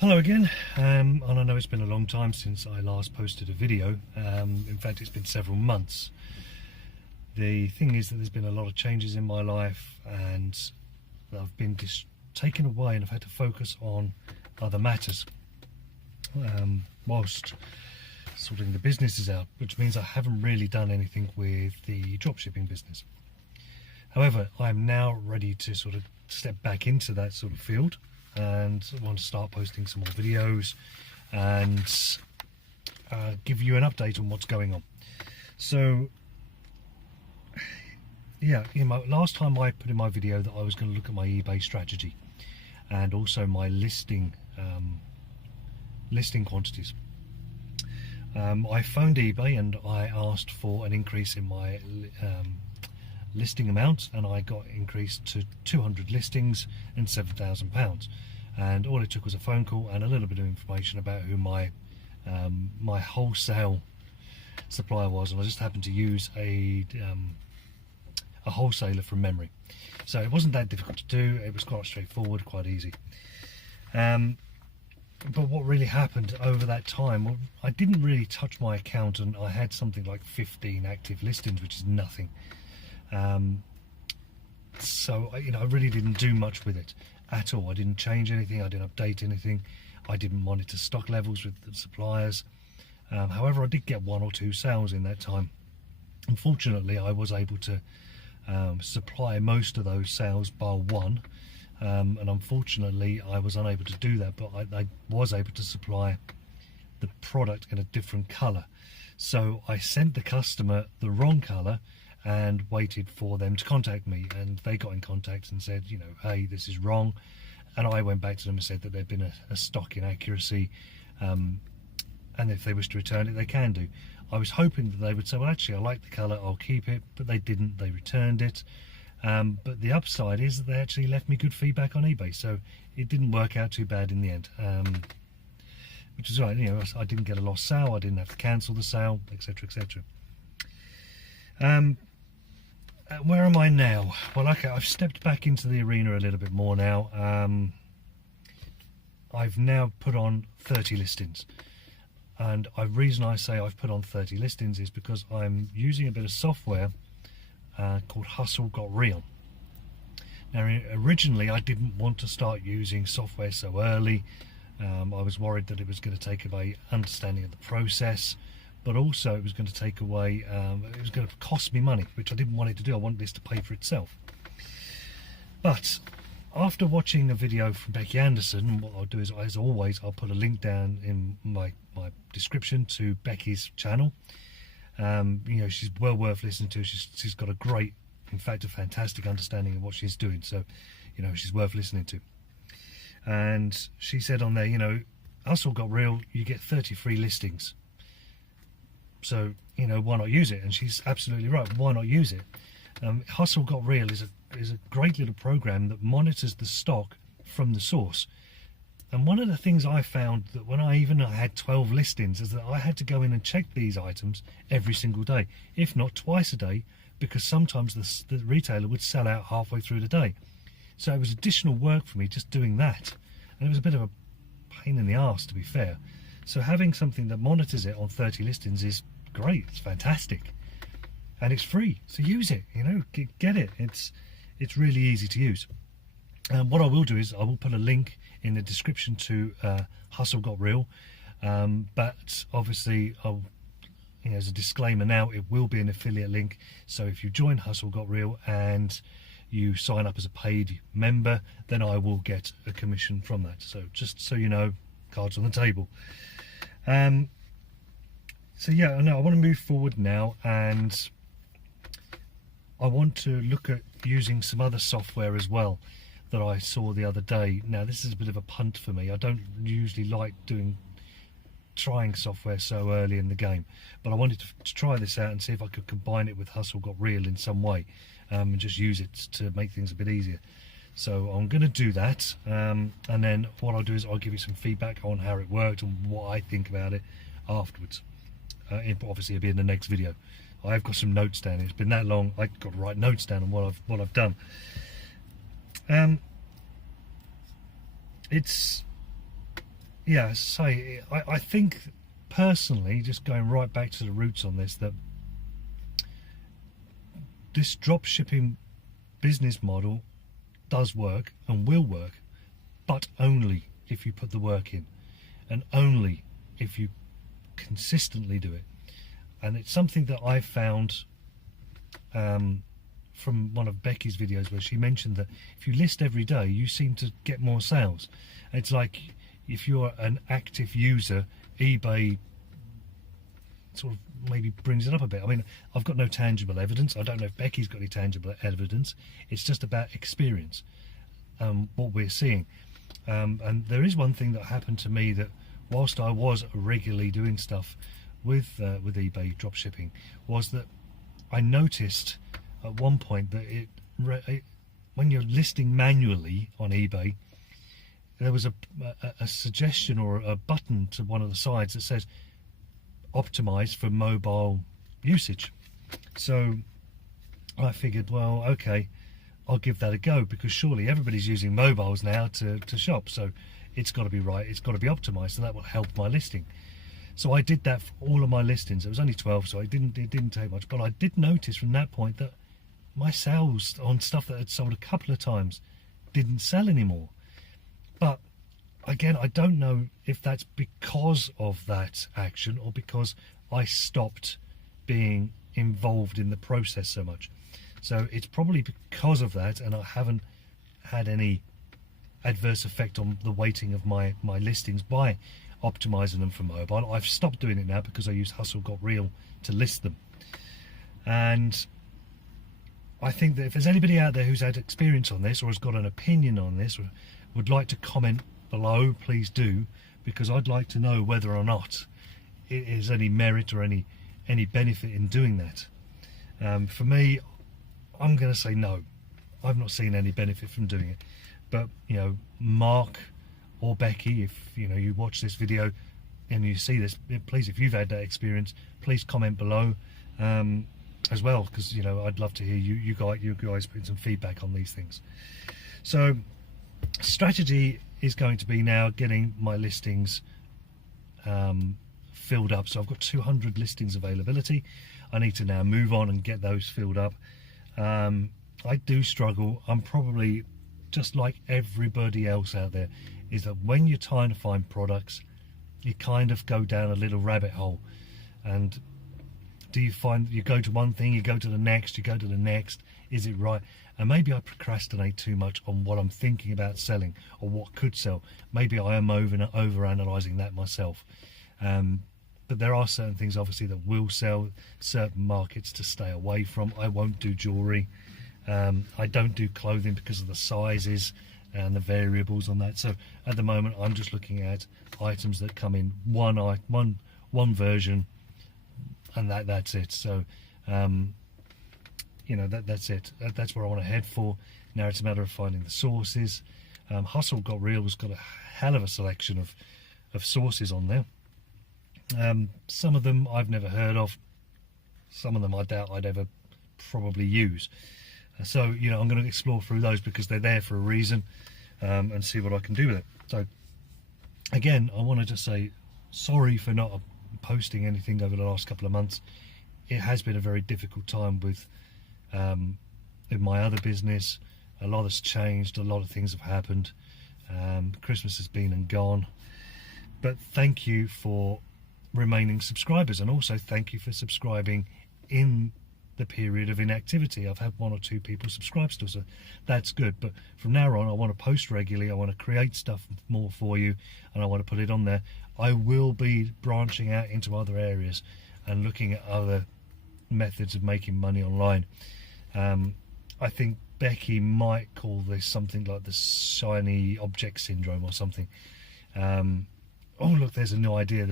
Hello again, and I know it's been a long time since I last posted a video. In fact, it's been several months. The thing is that there's been a lot of changes in my life, and I've been taken away and I've had to focus on other matters whilst sorting the businesses out, which means I haven't really done anything with the dropshipping business. However, I'm now ready to sort of step back into that sort of field and want to start posting some more videos and give you an update on what's going on. So yeah, last time I put in my video that I was going to look at my eBay strategy and also my listing quantities. I phoned eBay and I asked for an increase in my listing amount, and I got increased to 200 listings and £7,000. And all it took was a phone call and a little bit of information about who my my wholesale supplier was, and I just happened to use a wholesaler from memory. So it wasn't that difficult to do. It was quite straightforward, quite easy. But what really happened over that time, well, I didn't really touch my account, and I had something like 15 active listings, which is nothing. So I really didn't do much with it at all. I didn't change anything, I didn't update anything, I didn't monitor stock levels with the suppliers. However, I did get one or two sales in that time. Unfortunately, I was able to supply most of those sales bar one, and unfortunately I was unable to do that, but I was able to supply the product in a different colour. So I sent the customer the wrong colour and waited for them to contact me, and they got in contact and said, hey, this is wrong. And I went back to them and said that there'd been a stock inaccuracy, and if they wish to return it, they can do. I was hoping that they would say, well, actually I like the colour, I'll keep it, but they didn't. They returned it. But the upside is that they actually left me good feedback on eBay, so it didn't work out too bad in the end, which is right. I didn't get a lost sale, I didn't have to cancel the sale, etc, etc. Where am I now? Well, okay, I've stepped back into the arena a little bit more now. I've now put on 30 listings, and the reason I say I've put on 30 listings is because I'm using a bit of software called Hustle Got Real. Now, originally I didn't want to start using software so early. I was worried that it was going to take away understanding of the process, but also it was going to take away, it was going to cost me money, which I didn't want it to do. I wanted this to pay for itself. But after watching a video from Becky Anderson, what I'll do is, as always, I'll put a link down in my description to Becky's channel. She's well worth listening to. She's got a great, in fact, a fantastic understanding of what she's doing. So, she's worth listening to. And she said on there, Hustle Got Real, you get 30 free listings. So, why not use it? And she's absolutely right. Why not use it? Hustle Got Real is a great little program that monitors the stock from the source. And one of the things I found that when I had 12 listings is that I had to go in and check these items every single day, if not twice a day, because sometimes the retailer would sell out halfway through the day. So it was additional work for me just doing that. And it was a bit of a pain in the arse, to be fair. So having something that monitors it on 30 listings is great. It's fantastic, and it's free. So use it. Get it. It's really easy to use. And what I will do is I will put a link in the description to Hustle Got Real. But obviously, as a disclaimer now, it will be an affiliate link. So if you join Hustle Got Real and you sign up as a paid member, then I will get a commission from that. So just so you know, cards on the table. So yeah, I want to move forward now, and I want to look at using some other software as well that I saw the other day. Now, this is a bit of a punt for me. I don't usually like trying software so early in the game, but I wanted to try this out and see if I could combine it with Hustle Got Real in some way, and just use it to make things a bit easier. So I'm going to do that, and then what I'll do is I'll give you some feedback on how it worked and what I think about it afterwards. Obviously it'll be in the next video. I've got some notes down. It's been that long, I've got to write notes down on what I've done. yeah, say I think personally, just going right back to the roots on this, that this drop shipping business model does work and will work, but only if you put the work in, and only if you consistently do it. And it's something that I found from one of Becky's videos, where she mentioned that if you list every day, you seem to get more sales. It's like if you're an active user, eBay sort of maybe brings it up a bit. I mean, I've got no tangible evidence. I don't know if Becky's got any tangible evidence. It's just about experience, what we're seeing. And there is one thing that happened to me, that whilst I was regularly doing stuff with eBay dropshipping, was that I noticed at one point that when you're listing manually on eBay, there was a suggestion or a button to one of the sides that says optimized for mobile usage. So I figured, well, okay, I'll give that a go, because surely everybody's using mobiles now to shop, so it's got to be right, it's got to be optimized, so that will help my listing. So I did that for all of my listings. It was only 12, so it didn't take much, but I did notice from that point that my sales on stuff that had sold a couple of times didn't sell anymore. But again, I don't know if that's because of that action or because I stopped being involved in the process so much. So it's probably because of that, and I haven't had any adverse effect on the weighting of my listings by optimizing them for mobile. I've stopped doing it now because I use Hustle Got Real to list them. And I think that if there's anybody out there who's had experience on this, or has got an opinion on this, or would like to comment below, please do, because I'd like to know whether or not it is any merit or any benefit in doing that. For me, I'm going to say no. I've not seen any benefit from doing it. But, you know, Mark or Becky, if you watch this video and you see this, please, if you've had that experience, please comment below as well, because I'd love to hear you guys put some feedback on these things. So strategy is going to be now getting my listings filled up. So I've got 200 listings availability. I need to now move on and get those filled up. I do struggle. I'm probably just like everybody else out there, is that when you're trying to find products, you kind of go down a little rabbit hole. And do you find, you go to one thing, you go to the next, you go to the next, is it right? And maybe I procrastinate too much on what I'm thinking about selling or what could sell. Maybe I am over analysing that myself. But there are certain things obviously that will sell, certain markets to stay away from. I won't do jewellery. I don't do clothing because of the sizes and the variables on that. So at the moment I'm just looking at items that come in one version, and that's it. So that's it. That's where I want to head for. Now it's a matter of finding the sources. Hustle Got Real has got a hell of a selection of sources on there. Some of them I've never heard of. Some of them I doubt I'd ever probably use. So I'm going to explore through those because they're there for a reason, and see what I can do with it. So again, I want to just say sorry for not posting anything over the last couple of months. It has been a very difficult time with in my other business. A lot has changed, a lot of things have happened. Christmas has been and gone, but thank you for remaining subscribers, and also thank you for subscribing in the period of inactivity. I've had 1 or 2 people subscribe still, so that's good. But from now on, I want to post regularly, I want to create stuff more for you, and I want to put it on there. I will be branching out into other areas and looking at other methods of making money online. I think Becky might call this something like the shiny object syndrome or something. Oh look, there's a new idea,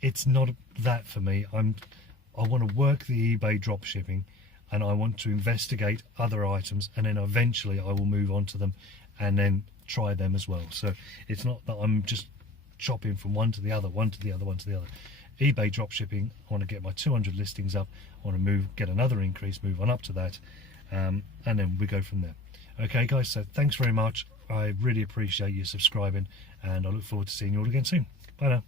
It's not that for me. I want to work the eBay dropshipping, and I want to investigate other items, and then eventually I will move on to them and then try them as well. So it's not that I'm just chopping from one to the other. eBay dropshipping, I want to get my 200 listings up, I want to get another increase, move on up to that, and then we go from there. Okay guys, so thanks very much. I really appreciate you subscribing, and I look forward to seeing you all again soon. Bye now.